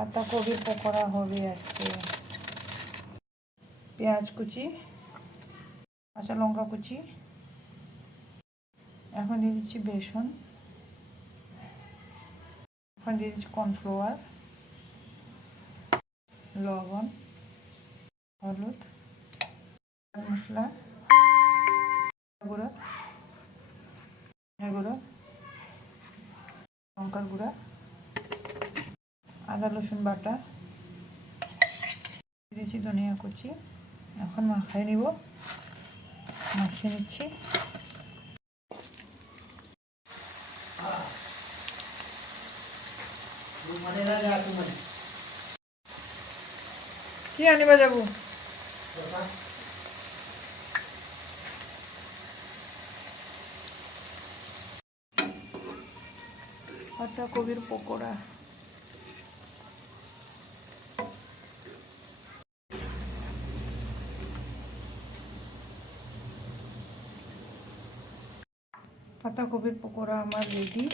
পাতাকপির পকোড়া হবে আজকে। পেঁয়াজ কুচি, কাঁচা লঙ্কা কুচি, এখন দিয়ে দিচ্ছি বেসন, এখন দিয়ে দিচ্ছি কর্নফ্লাওয়ার, লবণ, হলুদ মশলা গুঁড়ো গুঁড়ো, লঙ্কার গুঁড়া। আদা, রসুন বাটা। দিয়েছি ধনিয়া কুচি। এখন মাখাই নিব। মাখিয়ে নিচ্ছি। কি আনিবা যাব? পাতাকপির পকোড়া। পাতাকপির পকোড়া আমার রেডি